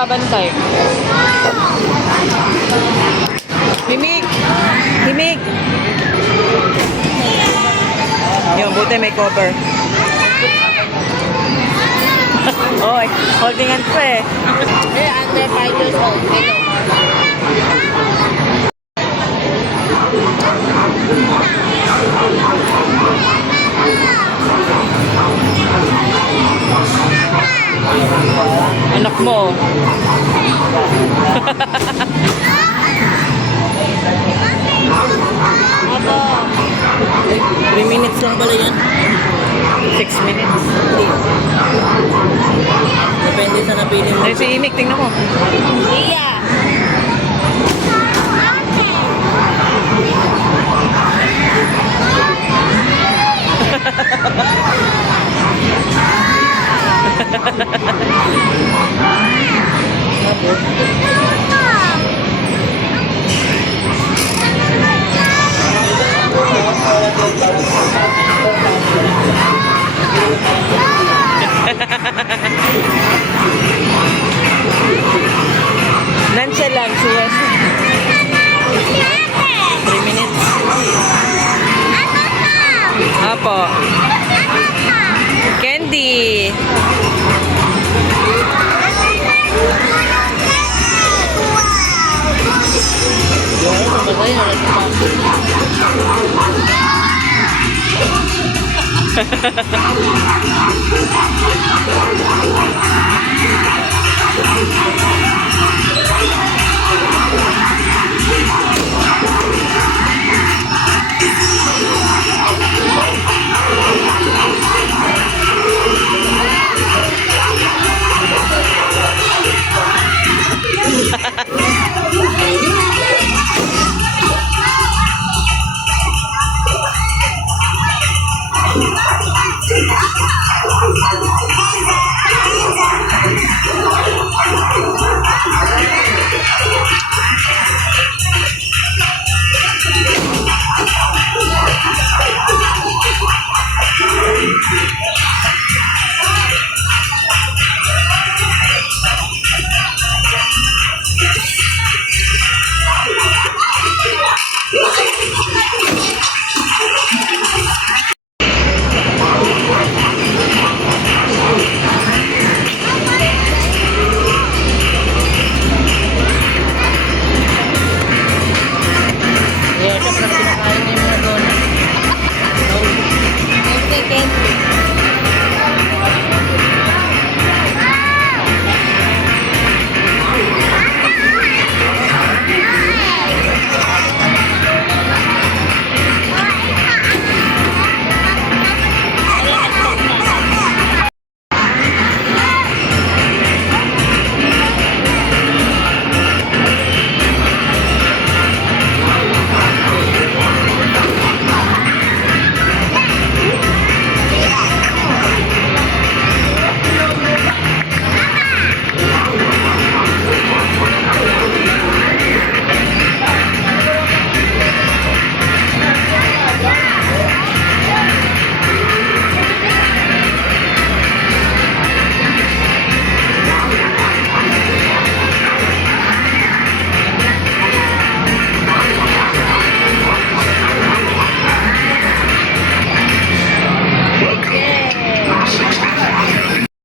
nagbabantay? Himig! Himig! Yung buti may cover. Oy, holding hands pa eh. Under 5 years old. Hello. Anak mo. Ako. 3 minutes lang pala yan. 6 minutes. Depende sa napili mo. Ay, si Imik, tingnan mo. Iya. Lunch, yes. 3 minutes. Apo. Candy.